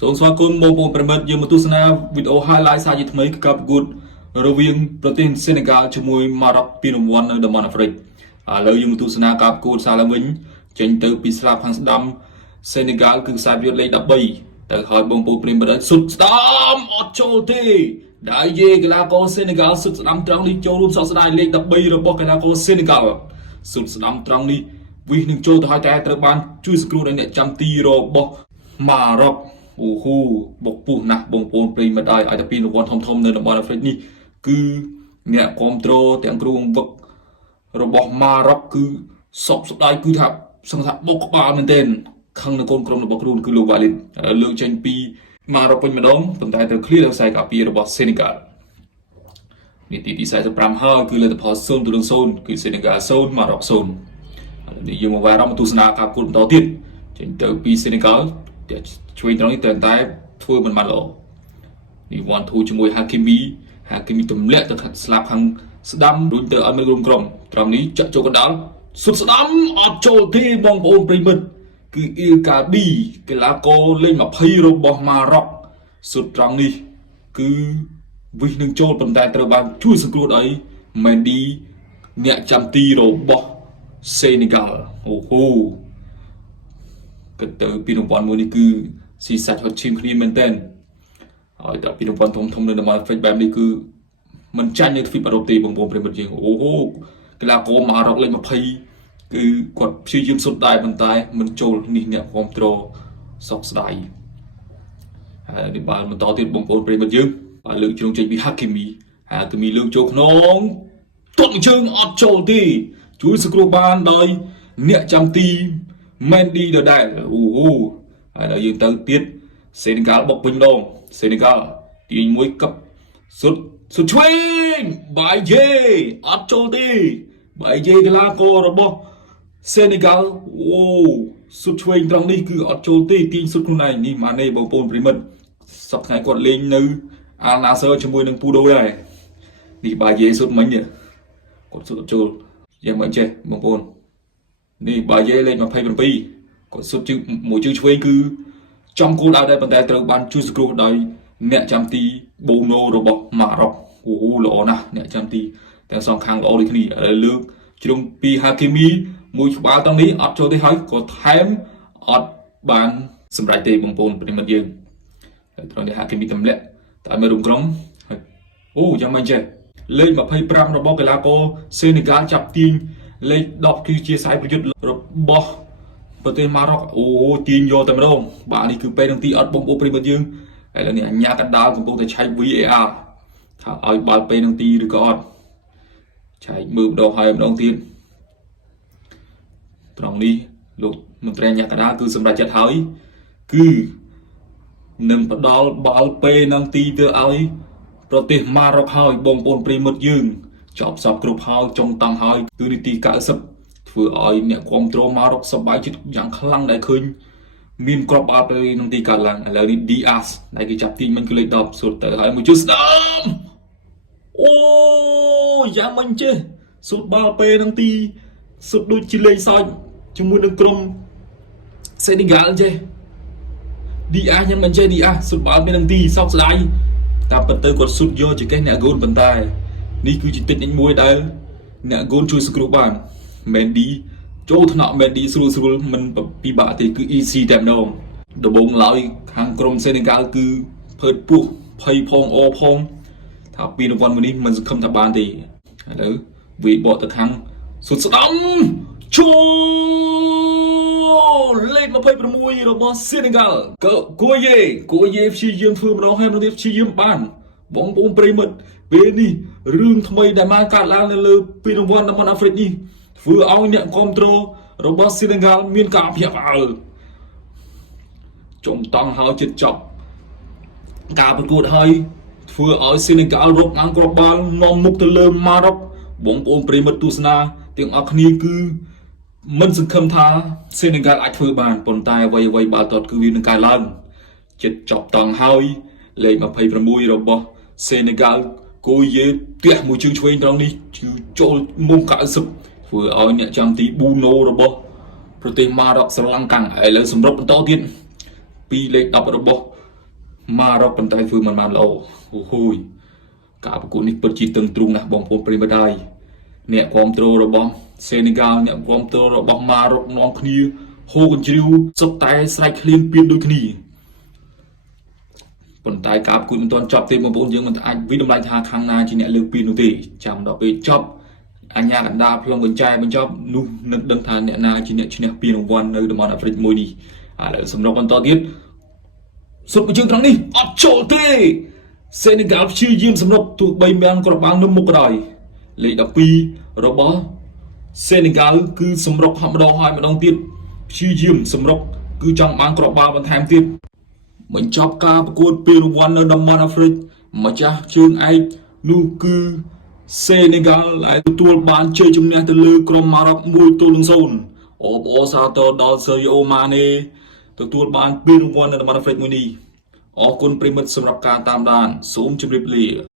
សូមស្វាគមន៍បងប្អូនប្រិមិត្តយើងមកទស្សនាវីដេអូ highlight សារជាថ្មីគឺការប្រកួតរវាងប្រទេសសេនេហ្គាល់ជាមួយម៉ារ៉ុកពីរង្វាន់នៅតំបន់អាហ្វ្រិកឥឡូវយើងមកទស្សនាការប្រកួតសារឡើងវិញចេញទៅពីស្លាបខាងស្ដាំសេនេហ្គាល់គឺខ្សែប្រយុទ្ធលេខ13ទៅហើយបងប្អូនប្រិមិត្តសុទ្ធស្ដាំអត់ចូលទេដែលយេកីឡាករសេនេហ្គាល់សុទ្ធស្ដាំត្រង់នេះចូលរួមសោកស្ដាយលេខ13របស់កីឡាករសេនេហ្គាល់សុទ្ធស្ដាំត្រង់នេះវិសនឹងចូលទៅហើយតែត្រូវបានជួយសង្គ្រោះដោយអ្នកចាំទីរបស់ម៉ារ៉ុកអូហូបុកពុះណាស់បងប្អូនប្រិយមិត្តឲ្យតែពីរង្វាន់ធំនៅតំបន់អាហ្វ្រិកនេះគឺអ្នកគ្រប់គ្រងទាំងគ្រូបង្វឹករបស់ម៉ារ៉ុកគឺសពស្ដាយគឺថាសង្ឃថាបុកក្បាលមែនទែនខឹងនៅកូនក្រុមរបស់ខ្លួនគឺលោកវ៉ាលីនលើកចេញពីម៉ារ៉ុកវិញម្ដងប៉ុន្តែត្រូវឃ្លៀរដល់ខ្សែការពាររបស់សេនេហ្គាល់នាទីទី45ហើយគឺលទ្ធផល0-0គឺសេនេហ្គាល់0ម៉ារ៉ុក0នេះយើងមកវាយរំទស្សនាការប្រកួតបន្តទៀតចេញទៅពីសេនេហ្គាល់ជួយត្រង់នេះតែធ្វើមិនបានល្អនេះវ៉ាន់ធូជាមួយហាគីមីទម្លាក់ទៅស្លាប់ខាងស្ដាំរួចទៅឲ្យមើលក្រុមត្រង់នេះចាក់ចូលកណ្ដាលសុទ្ធស្ដាំអត់ចូលទេបងប្អូនប្រិមិត្តគឺអ៊ីលកាឌីកីឡាករលេខ20របស់ម៉ារ៉ុកសុទ្ធត្រង់នេះគឺវិសនឹងចូលប៉ុន្តែត្រូវបានជួយសង្គ្រោះដោយមែនឌីអ្នកចាំទីរបស់សេនេហ្គាល់អូហូគិតទៅពីរង្វាន់មួយនេះគឺស៊ីសាច់ហត់ឈាមគ្នាមែនតើហើយតែពីរង្វាន់ធំនៅតំបន់អាហ្វ្រិកបែបនេះគឺមិនចាញ់នៅទ្វីបអឺរ៉ុបទេបងប្អូនប្រិមិត្តយើងអូហូកីឡាករម៉ារ៉ុកលេខ20គឺគាត់ព្យាយាមសុទ្ធដែរប៉ុន្តែមិនចូលនេះអ្នកគ្រប់គ្រងសោកស្ដាយហើយនេះបានបន្តទៀតបងប្អូនប្រិមិត្តយើងបានលើកជ្រុងចេញពីហាគីមីលើកចូលក្នុងទាត់មួយជើងអត់ចូលទេជួយសង្គ្រោះបានដោយអ្នកចាំទីមែនឌីដដែលអូហូហើយដល់យើងទៅទៀតសេនេហ្គាល់បុកវិញម្ដងសេនេហ្គាល់ទាញមួយកឹបសុទ្ធឆ្វេងបាយយេអត់ចូលទេបាយយេកីឡាកររបស់សេនេហ្គាល់អូសុទ្ធឆ្វេងត្រង់នេះគឺអត់ចូលទេទាញសុទ្ធខ្លួនឯងនេះម៉ាណេបងប្អូនប្រិមិត្តសប្តាហ៍គាត់លេងនៅអាល់ណាសឺជាមួយនឹងពូដូដែរនេះបាយយេសុទ្ធមិញគាត់សុទ្ធអត់ចូលយ៉ាងមិនចេះបងប្អូននេះបាយយេលេខ27គាត់សុទ្ធជើងមួយជើងឆ្វេងគឺចំគោលដៅដែរប៉ុន្តែត្រូវបានជួយសង្គ្រោះដោយអ្នកចាំទីបូណូរបស់ម៉ារ៉ុកអូល្អណាស់អ្នកចាំទីទាំងសងខាងល្អដូចគ្នាលើកជ្រុងពីហាគីមីមួយក្បាលត្រង់នេះអត់ចូលទេហើយក៏ថែមអត់បានសម្រេចទេបងប្អូនប្រិមិត្តយើងហើយត្រង់នេះហាគីមីទម្លាក់តែមើលរំក្រុមអូយ៉ាងម៉េចចេះលេខ25របស់កីឡាករសេនេហ្គាល់ចាប់ទាញលេខ10គឺជាខ្សែប្រយុទ្ធរបស់ប្រទេសម៉ារ៉ុកអូទាញយកតែម្ដងបាទនេះគឺពេលនឹងទីអត់បងប្អូនប្រិមិត្តយើងហើយនេះអញ្ញាកណ្ដាលកំពុងតែឆែក VAR ថាឲ្យបាល់ពេលនឹងទីឬក៏អត់ឆែកមើលម្ដងហើយម្ដងទៀតត្រង់នេះលោកមន្ត្រីអញ្ញាកណ្ដាលគឺសម្រាប់ចិត្តហើយគឺនឹងផ្ដល់បាល់ពេលនឹងទីទៅឲ្យប្រទេសម៉ារ៉ុកហើយបងប្អូនប្រិមិត្តយើងចប់សពគ្រប់ហើយចុងតង់ហើយគឺនាទី90ធ្វើឲ្យអ្នកគ្រប់គ្រងម៉ារ៉ុកសប្បាយចិត្តយ៉ាងខ្លាំងដែលឃើញមានក្របបាល់ពេលនឹងទីកើតឡើងឥឡូវនេះ Diaz ដែលគេចាប់ទាញមិនគឺលេខ10សុទ្ធទៅហើយមួយជើងស្ដាំអូយ៉ាងមិនចេះសុទ្ធបាល់ពេលនឹងទីសុទ្ធដូចជាលេងសើចជាមួយនឹងក្រុមសេនេហ្គាល់ចេះ Diaz យ៉ាងមិនចេះ Diaz សុទ្ធបាល់ពេលនឹងទីសោកស្ដាយតាមពិតទៅគាត់សុទ្ធយកជាកេះអ្នកហ្គោលប៉ុន្តែនេះគឺជាតិចនិចមួយដែលអ្នកហ្គោលជួយសង្គ្រោះបានមែនឌីចូលថ្នាក់មែនឌីស្រួលមិនពិបាកទេគឺ easy តែម្ដងដំបូងឡើយខាងក្រុមសេនេហ្គាល់គឺភើតពោះភ័យផងអផងថាពីរង្វាន់មួយនេះមិនសង្ឃឹមថាបានទេឥឡូវវាបកទៅខាងសុទ្ធស្ដាំចូលលេខ26របស់សេនេហ្គាល់គួយេព្យាយាមធ្វើម្ដងហើយម្ដងទៀតព្យាយាមបានបងប្អូនប្រិមិត្តពេលនេះរឿងថ្មីដែលបានកើតឡើងនៅលើពីរង្វាន់តំបន់អាហ្វ្រិកនេះធ្វើឲ្យអ្នកគ្រប់គ្រងរបស់សេនេហ្គាល់មានការភ្ញាក់ផ្អើលចំតង់ហើយចិត្តចប់ការប្រកួតហើយធ្វើឲ្យសេនេហ្គាល់រកឡើងគ្រាប់បាល់នាំមុខទៅលើម៉ារ៉ុកបងប្អូនប្រិមិត្តទស្សនាទាំងអស់គ្នាគឺមិនសង្ឃឹមថាសេនេហ្គាល់អាចធ្វើបានប៉ុន្តែអ្វីបាល់ទាត់គឺវានឹងកើតឡើងចិត្តចប់តង់ហើយលេខ26របស់សេនេហ្គាល់គូយេផ្ទះមួយជើងឆ្វេងត្រង់នេះចូលមុំ90ធ្វើឲ្យអ្នកចាំទីប៊ូណូរបស់ប្រទេសម៉ារ៉ុកស្រឡំកាំងឥឡូវសម្រុបបន្តទៀតពីលេខ10របស់ ម៉ារ៉ុកប៉ុន្តែធ្វើមិនបានល្អអូហូយការប្រកួតនេះពិតជាតឹងទ្រូងណាស់បងប្អូនប្រិយមិត្តហើយអ្នកគ្រប់គ្រងរបស់សេនេហ្គាល់អ្នកគ្រប់គ្រងរបស់ម៉ារ៉ុកនាំគ្នាហូកញ្ជ្រៀវសុទ្ធតែស្រែកឃ្លានពៀនដូចគ្នាប៉ុន្តែការប្រកួតមិនទាន់ចប់ទេបងប្អូនយើងមិនអាចវិតម្លៃថាខាងណាជាអ្នកលើកពីនោះទេចាំដល់ពេលចប់អញ្ញាកណ្ដាលផ្លុំកញ្ចែបញ្ចប់នោះនឹងដឹងថាអ្នកណាជាអ្នកឈ្នះពានរង្វាន់នៅតំបន់អាហ្វ្រិកមួយនេះឥឡូវសម្រាប់បន្តទៀតសុទ្ធបញ្ជើងត្រង់នេះអត់ចូលទេសេនេហ្គាល់ព្យាយាមសម្រុកទោះបីមានក្របបាំងនៅមុខក៏ដោយលេខ12របស់សេនេហ្គាល់គឺសម្រុកហម្ដងហើយម្ដងទៀតព្យាយាមសម្រុកគឺចង់បានក្របបាល់បន្ថែមទៀតបញ្ចប់ការប្រកួតពានរង្វាន់នៅតំបន់អាហ្វ្រិកម្ចាស់ជើងឯកនោះគឺសេនេហ្គាល់ដែលទទួលបានជ័យជំនះទៅលើក្រុមម៉ារ៉ុក1-0អូបអូសាទរដល់សេរីអូម៉ាណេទទួលបានពានរង្វាន់នៅតំបន់អាហ្វ្រិកមួយនេះអរគុណប្រិមិត្តសម្រាប់ការតាមដានសូមជម្រាបលា